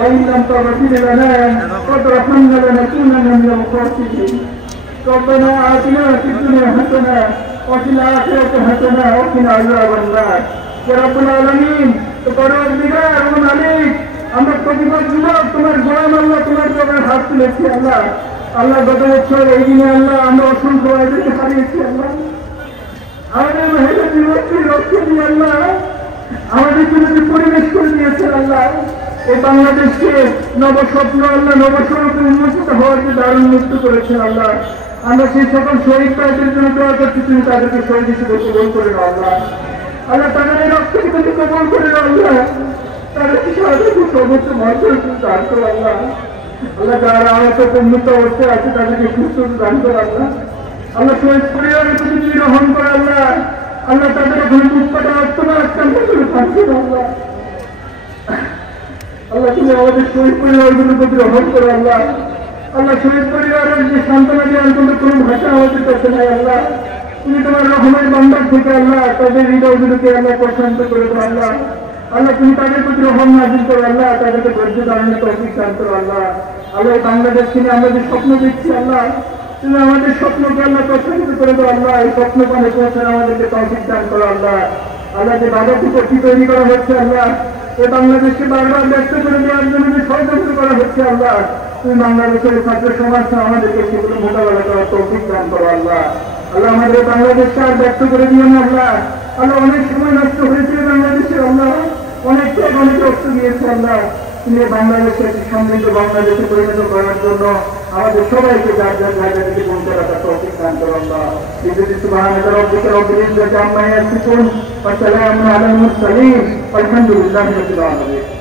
وإن لم تغفر لنا وترحمنا لنكونن من الخاسرين ربنا آتنا في الدنيا حسنة وفي الآخرة حسنة وقنا عذاب النار يا رب العالمين পরওয়ারদিগার ও মালিক আমরা প্রতিবাদ যুবক তোমার গোলাম আল্লাহ তোমার দরবারে হাত তুলেছি আল্লাহ আল্লাহ গত বছর এই দিনে আল্লাহ আমরা অসংখ্য আয়োজনকে হারিয়েছি আল্লাহ আমাদের মহিলা যুবককে রক্ষা দিয়ে আল্লাহ আমাদের জন্য পরিবেশ করে দিয়েছেন আল্লাহ এই বাংলাদেশকে নবস্বপ্ন আল্লাহ নবস্বরূপে উন্মোচিত হওয়ার যে দারুণ মুক্ত করেছেন আল্লাহ আমরা সেই সকল শহীদ ভাইদের জন্য দোয়া করছি তুমি তাদেরকে শহীদ হিসেবে কবুল করে নাও আল্লাহ আল্লাহ তাদের এই রক্তকে তুমি কবুল করে নাও আল্লাহ তাদেরকে সাহায্য সর্বোচ্চ মর্যাদা তুমি দান করো আল্লাহ আল্লাহ যারা আমাকে উন্নত অবস্থায় আছে তাদেরকে সুস্থ দান করো আল্লাহ আল্লাহ শহীদ পরিবারের প্রতি তুমি গ্রহণ করো আল্লাহ আল্লাহ তাদের ওখানে উৎপাদন অর্থনা আক্রান্ত করে থাকছে আল্লাহ আল্লাহ তুমি আমাদের শহীদ পরিবারগুলোর প্রতি গ্রহণ করো আল্লাহ আল্লাহ শহীদ পরিবারের যে সান্ত্বনা অন্তত কোনো ভাষা আমাদের কাছে নাই আল্লাহ তুমি তোমার রহমের বান্দার থেকে আল্লাহ তাদের হৃদয়গুলোকে আল্লাহ প্রশান্ত করে দাও আল্লাহ আল্লাহ তুমি তাদের প্রতি রহম নাজিল করো আল্লাহ তাদেরকে ধৈর্য ধারণের তৌফিক দান করো আল্লাহ আল্লাহ বাংলাদেশকে নিয়ে আমরা যে স্বপ্ন দেখছি আল্লাহ তুমি আমাদের স্বপ্নকে আল্লাহ প্রশান্ত করে দাও আল্লাহ এই স্বপ্ন পানে পৌঁছানো আমাদেরকে তৌফিক দান করো আল্লাহ আল্লাহ যে বাধা বিপত্তি তৈরি করা হচ্ছে আল্লাহ এই বাংলাদেশকে বারবার ব্যক্ত করে দেওয়ার জন্য যে ষড়যন্ত্র করা হচ্ছে আল্লাহ তুমি বাংলাদেশের ছাত্র সমাজ আমাদেরকে সেগুলো মোকাবেলা করার তৌফিক দান করো আল্লাহ আল্লাহ আমাদের বাংলাদেশকে আর ব্যক্ত করে দিও না আল্লাহ আল্লাহ অনেক সময় নষ্ট হয়েছে বাংলাদেশে আল্লাহ অনেক রক্ত দিয়েছে আল্লাহ তুমি বাংলাদেশে একটি সমৃদ্ধ বাংলাদেশে পরিণত করার জন্য আমাদের সবাইকে যার যার জায়গা থেকে পৌঁছে রাখার তৌফিক দান করো আল্লাহ সুবহানাকা রাব্বিকা রাব্বিল ইজ্জাতি আম্মা ইয়াসিফুন ওয়া সালামুন আলাল মুরসালিন আলহামদুলিল্লাহি রাব্বিল আলামিন